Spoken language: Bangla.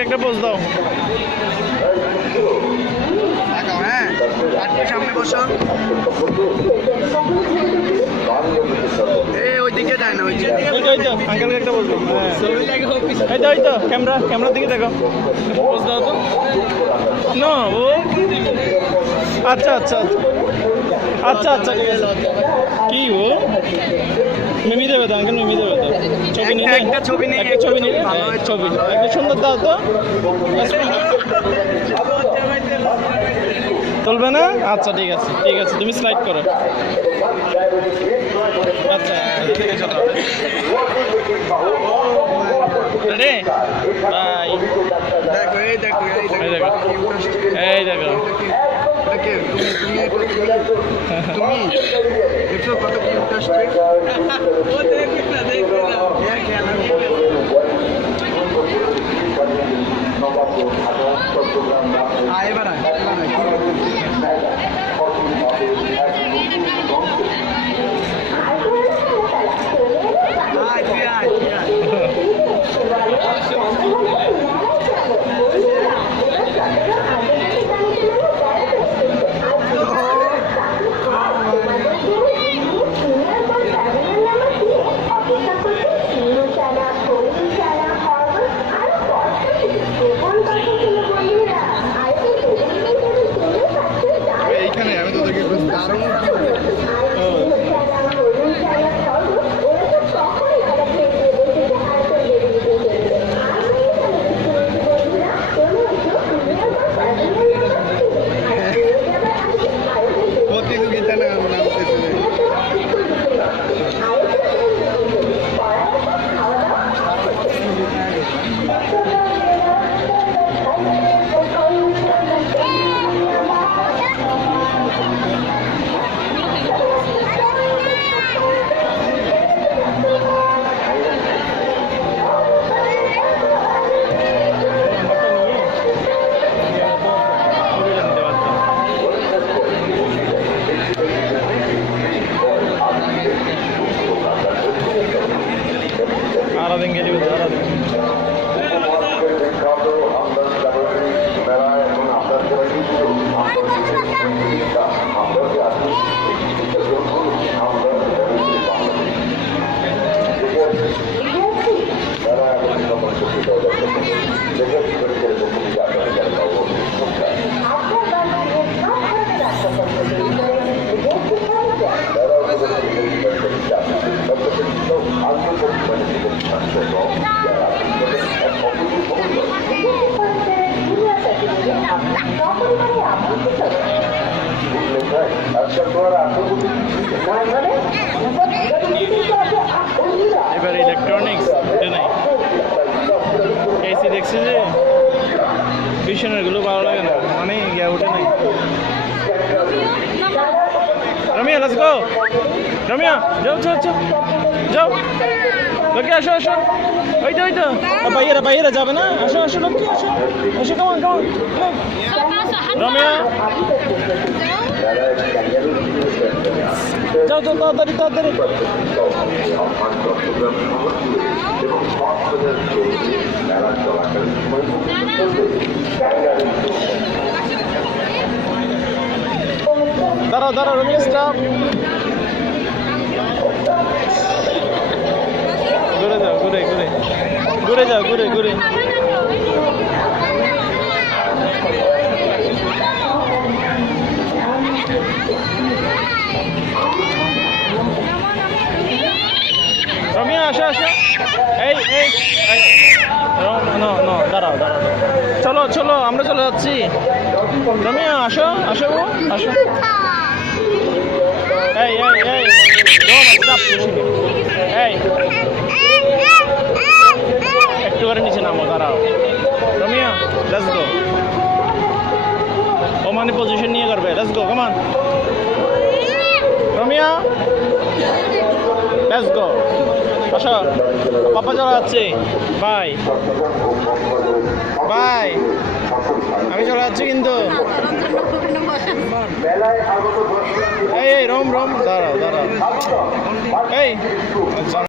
আমাকে একটা পোজ দাও। হ্যাঁ, সামনে বসো। ওইদিকে যায় না, আঙ্কেলকে একটা পোজ দাও। এই তো ক্যামেরার দিকে দেখো, পোজ দাও তো। নো ও আচ্ছা আচ্ছা আচ্ছা আচ্ছা ঠিক আছে। কি ও মিমি দেবে তো আঙ্কেল, মিমি দেবে তো। ছবি নিয়ে একটা ছবি নিয়ে ছবি একটা সুন্দর দাও তো। চলবে না? আচ্ছা ঠিক আছে ঠিক আছে, তুমি স্লাইড করো। আচ্ছা ঠিক আছে, চলো রেডি বাই। দেখো এই দেখো তুমি দেখছো কত কিউট আসছে। এবার এইখানে আমি তোদেরকে দারুণ প্রতিযোগিতা না আরাধন গেলি আরাধন এবার ইলেকট্রনিক্স নাই এসি দেখছি যে বিশনেরগুলো ভালো লাগে না, মানে ইয়া ওঠে নাই। রমিয়া লেটস গো, রমিয়া যাও যাও যাও যাও, লোকে আসো আসো, ওই তো বাইরে যাবে না, আসো আসো লোকে আসো আসো, কেমন রমিয়া যাও যাও তাড়াতাড়ি তাড়াতাড়ি। দাঁড়াও রমিয়া স্টপ, ঘুরে যাও ঘুরে রমিয়া আসো এই দাঁড়াও চলো আমরা চলে যাচ্ছি। রমিয়া আসো এই একটু করে নিচে নামো, দাঁড়াও রমিয়া লেটস গো। ও মানে পজিশন নিয়ে করবে, let's go come on Romiya let's go. আসো পাপা চলে যাচ্ছে, বাই আমি চলে যাচ্ছি কিন্তু। এই রোম দাঁড়াও এই